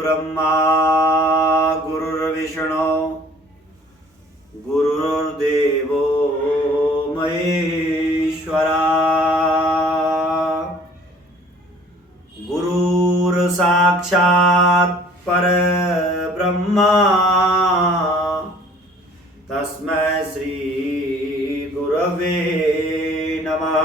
गुरुर्ब्रह्मा गुरुर्विष्णु गुरुर्देवो महेश्वरा गुरुर्साक्षात् परब्रह्मा तस्मै श्री गुरवे नमः।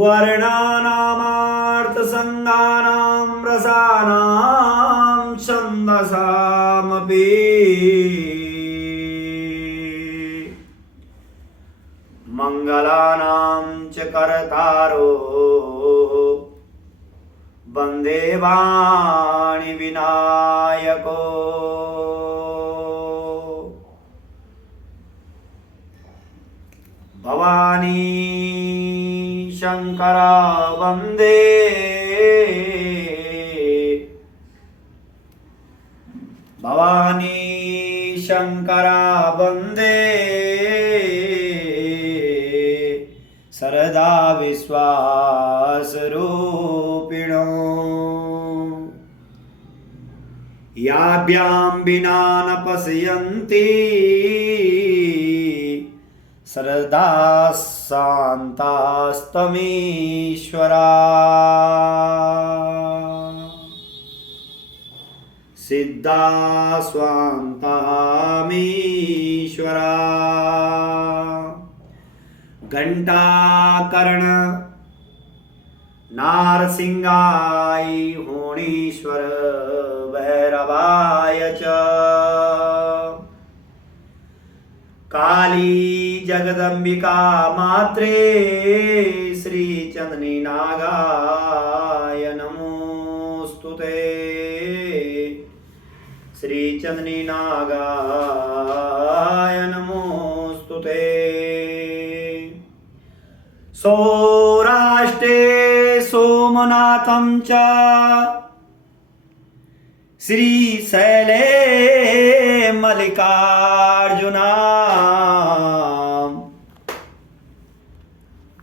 वर्णानामर्थसंज्ञानां रसानां छन्दसामपि मंगलानां च कर्तारो वन्दे वाणि विनायको। भवानी शंकरा वन्दे भवानी शंकरा वन्दे सरदा विश्वास रूपिणो। याभ्यां विना न पश्यन्ति सरदा शान्तास्तमीश्वरा। सिद्धा स्वान्तामीश्वरा। घंटाकर्ण नारसिंहाय होणीश्वर भैरवाय च। काली जगदंबिका मात्रे श्री चंदनी नागाय नमोस्तुते। श्री चंदनी नागाय नमोस्तुते। सौराष्ट्रे सोमनाथं च श्रीशैले मल्लिकार्जुना।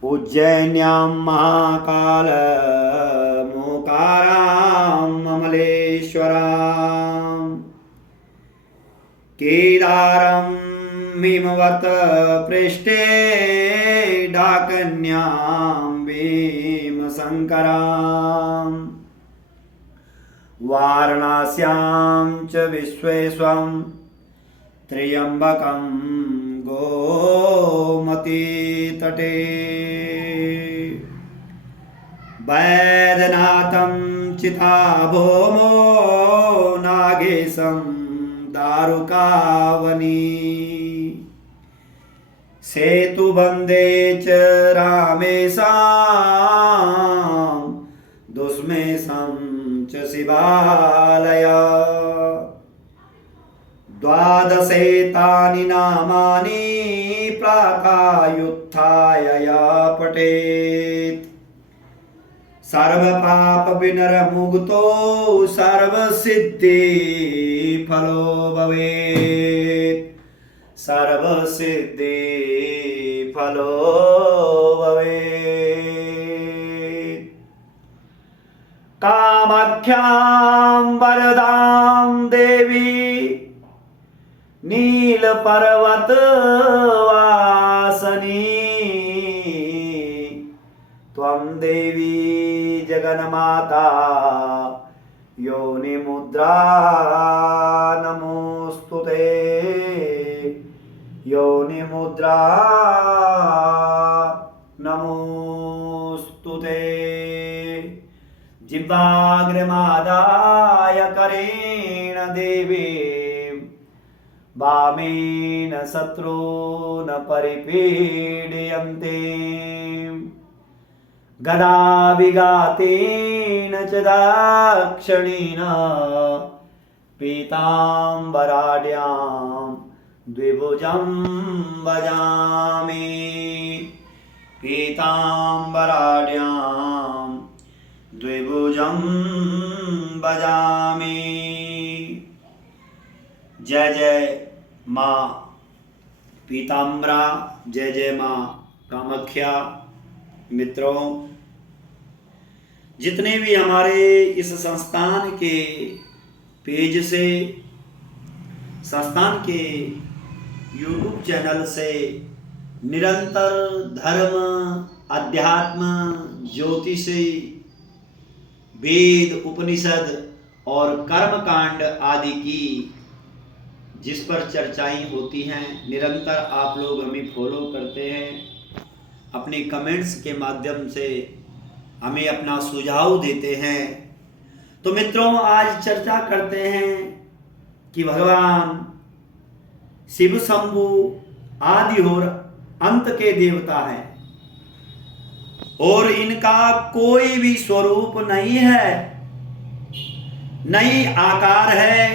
उज्जैन्यां महाकालमोकारां ममलेश्वरां। केदारं हिमवत् पृष्ठे डाकन्यां भीमशंकरां। वाराणस्यां च विश्वेश्वरं त्र्यंबकं गोमतीतटे। वैद्यनाथं चिताभौमो नागेशं दारुकावनी। सेतुबन्धे च रामेशां दुष्मेशं च शिवालया। द्वादशेतानि नामानि प्राकायुत्थाय या पठेत् सर्वपापविनिर्मुक्तो सर्वसिद्धिफलो भवेत्। सर्वसिद्धिफलो भवेत्। कामाख्यां वरदां देवी नीलपर्वतवासिनी। त्वं देवी जगन्माता योनिमुद्रा नमोस्तुते। योनिमुद्रा नमोस्तुते। जिह्वाग्रमादाय करेण देवी वामेन शत्रून् परिपीडयन्ते। गदाविघातेन च दाक्षिणेन पीताम्बराढ्यां द्विभुजं भजामि। पीताम्बराढ्यां द्विभुजं भजामि। जय जय माँ पीताम्बरा, जय जय माँ कामाख्या। मित्रों, जितने भी हमारे इस संस्थान के पेज से, संस्थान के YouTube चैनल से निरंतर धर्म, अध्यात्म, ज्योतिष, वेद, उपनिषद और कर्मकांड आदि की जिस पर चर्चाएं होती हैं, निरंतर आप लोग हमें फॉलो करते हैं, अपने कमेंट्स के माध्यम से हमें अपना सुझाव देते हैं। तो मित्रों, आज चर्चा करते हैं कि भगवान शिव शंभु आदि और अंत के देवता हैं और इनका कोई भी स्वरूप नहीं है, नहीं आकार है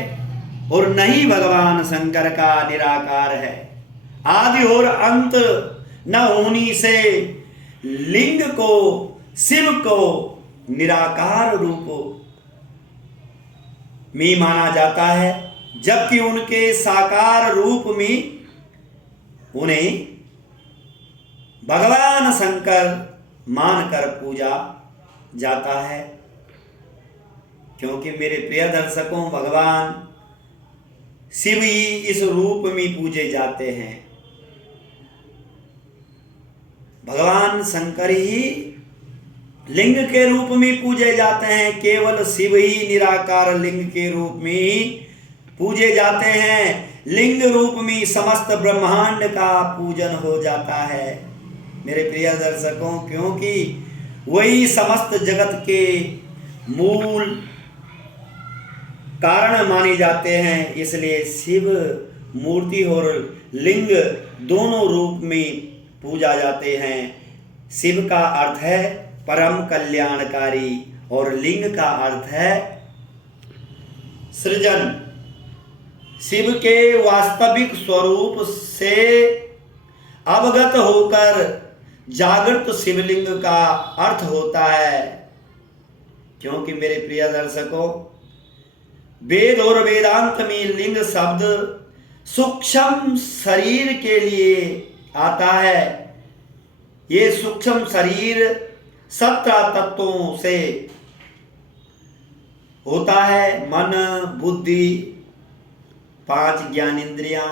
और नहीं भगवान शंकर का निराकार है। आदि और अंत न होने से लिंग को, शिव को निराकार रूप में माना जाता है, जबकि उनके साकार रूप में उन्हें भगवान शंकर मानकर पूजा जाता है। क्योंकि मेरे प्रिय दर्शकों, भगवान शिव ही इस रूप में पूजे जाते हैं। भगवान शंकर ही लिंग के रूप में पूजे जाते हैं, केवल शिव ही निराकार लिंग के रूप में पूजे जाते हैं। लिंग रूप में समस्त ब्रह्मांड का पूजन हो जाता है मेरे प्रिय दर्शकों, क्योंकि वही समस्त जगत के मूल कारण माने जाते हैं। इसलिए शिव मूर्ति और लिंग दोनों रूप में पूजा जाते हैं। शिव का अर्थ है परम कल्याणकारी और लिंग का अर्थ है सृजन। शिव के वास्तविक स्वरूप से अवगत होकर जागृत शिवलिंग का अर्थ होता है। क्योंकि मेरे प्रिय दर्शकों, वेद और वेदांत में लिंग शब्द सूक्ष्म शरीर के लिए आता है। ये सूक्ष्म शरीर 17 तत्वों से होता है। मन, बुद्धि, 5 ज्ञानेंद्रियां,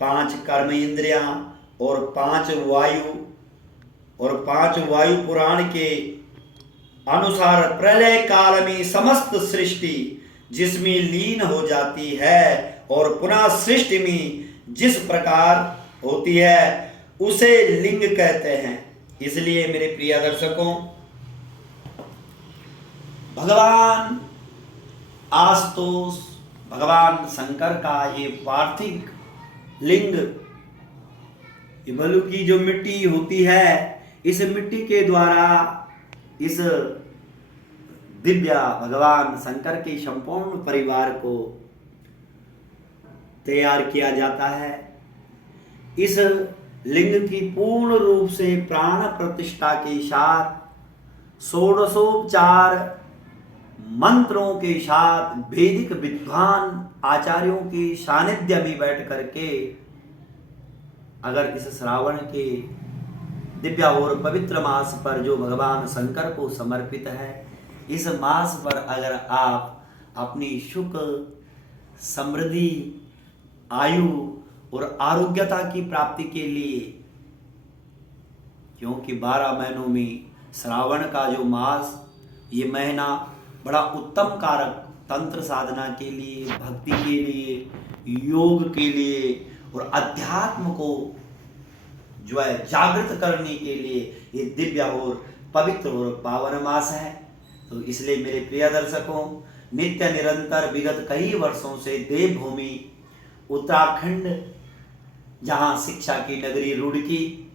5 कर्म इंद्रियां और 5 वायु। और 5 वायु पुराण के अनुसार प्रलय काल में समस्त सृष्टि जिसमें लीन हो जाती है और पुनः सृष्टि में जिस प्रकार होती है उसे लिंग कहते हैं। इसलिए मेरे प्रिय दर्शकों, भगवान आशुतोष, भगवान शंकर का ये पार्थिव लिंग, ये बलु की जो मिट्टी होती है, इस मिट्टी के द्वारा इस दिव्य भगवान शंकर के संपूर्ण परिवार को तैयार किया जाता है। इस लिंग की पूर्ण रूप से प्राण प्रतिष्ठा के साथ 16उपचार मंत्रों के साथ वैदिक विद्वान आचार्यों के सानिध्य में बैठ करके अगर इस श्रावण के दिव्य और पवित्र मास पर जो भगवान शंकर को समर्पित है, इस मास पर अगर आप अपनी सुख, समृद्धि, आयु और आरोग्यता की प्राप्ति के लिए, क्योंकि 12 महीनों में श्रावण का जो मास, ये महीना बड़ा उत्तम कारक तंत्र साधना के लिए, भक्ति के लिए, योग के लिए और अध्यात्म को जो है जागृत करने के लिए ये दिव्य और पवित्र और पावन मास है। तो इसलिए मेरे प्रिय दर्शकों, नित्य निरंतर विगत कई वर्षों से देवभूमि उत्तराखंड, जहाँ शिक्षा की नगरी रुड़की,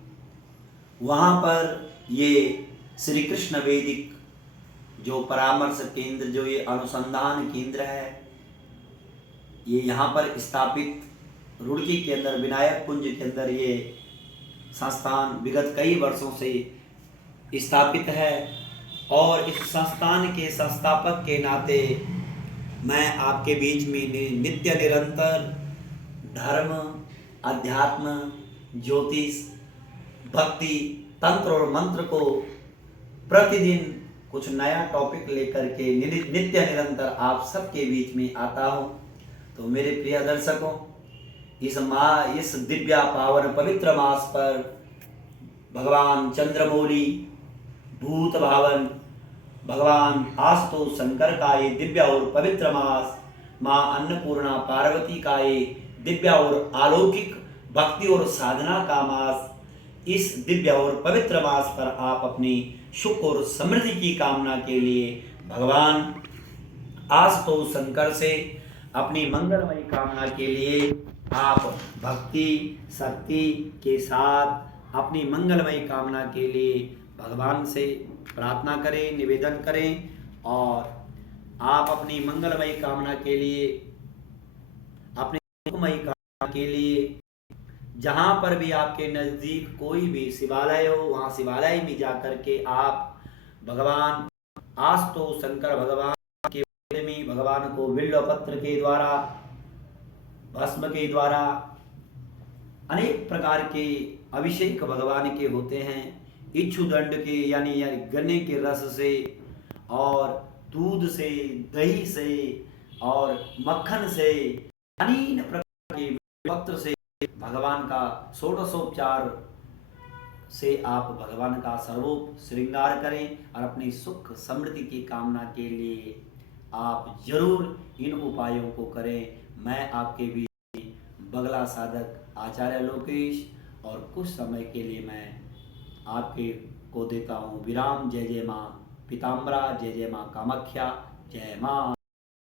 वहाँ पर ये श्री कृष्ण वैदिक जो परामर्श केंद्र, जो ये अनुसंधान केंद्र है, ये यहाँ पर स्थापित रुड़की के अंदर विनायक कुंज के अंदर ये संस्थान विगत कई वर्षों से स्थापित है। और इस संस्थान के संस्थापक के नाते मैं आपके बीच में नित्य निरंतर धर्म, अध्यात्म, ज्योतिष, भक्ति, तंत्र और मंत्र को प्रतिदिन कुछ नया टॉपिक लेकर के नित्य निरंतर आप सबके बीच में आता हूँ। तो मेरे प्रिय दर्शकों, इस दिव्या पावन पवित्र मास पर भगवान चंद्रमौली, भूत भावन, भगवान आशुतोष शंकर का ये दिव्य और पवित्र मास, माँ अन्नपूर्णा पार्वती का ये दिव्य और अलौकिक भक्ति और साधना का मास, इस दिव्य और पवित्र मास पर आप अपनी सुख और समृद्धि की कामना के लिए भगवान आशुतोष शंकर से अपनी मंगलमयी कामना के लिए आप भक्ति शक्ति के साथ अपनी मंगलमयी कामना के लिए भगवान से प्रार्थना करें, निवेदन करें। और आप अपनी मंगलमयी कामना के लिए, अपनी सुखमयी कामना के लिए, जहाँ पर भी आपके नज़दीक कोई भी शिवालय हो, वहाँ शिवालय में जाकर के आप भगवान आशुतोष शंकर भगवान के में भगवान को बिल्व पत्र के द्वारा, भस्म के द्वारा, अनेक प्रकार के अभिषेक भगवान के होते हैं। इच्छुदंड के यानी गन्ने के रस से और दूध से, दही से और मक्खन से, अनेक प्रकार के पत्र से भगवान का षोडशोपचार से आप भगवान का सर्वोप श्रृंगार करें। और अपनी सुख समृद्धि की कामना के लिए आप जरूर इन उपायों को करें। मैं आपके बीच बगला साधक आचार्य लोकेश, और कुछ समय के लिए मैं आपके को देता हूँ विराम। जय जय माँ पीताम्बरा, जय जय माँ कामाख्या, जय माँ।